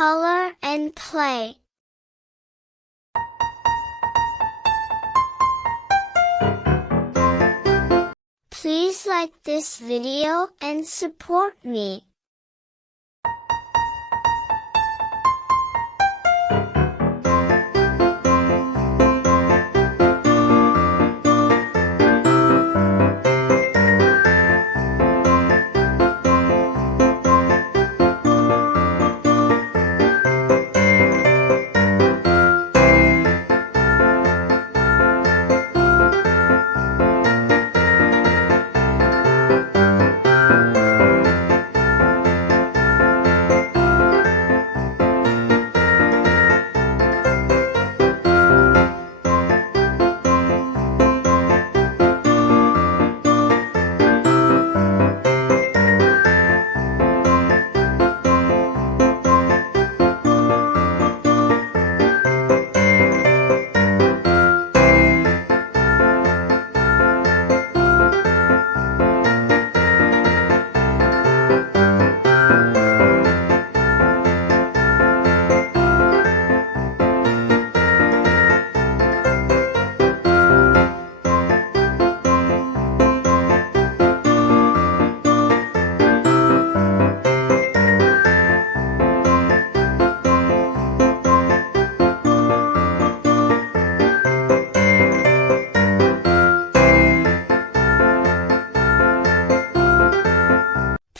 color and play. Please like this video and support me.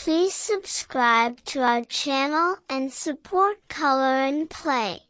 Please subscribe to our channel and support Color and Play.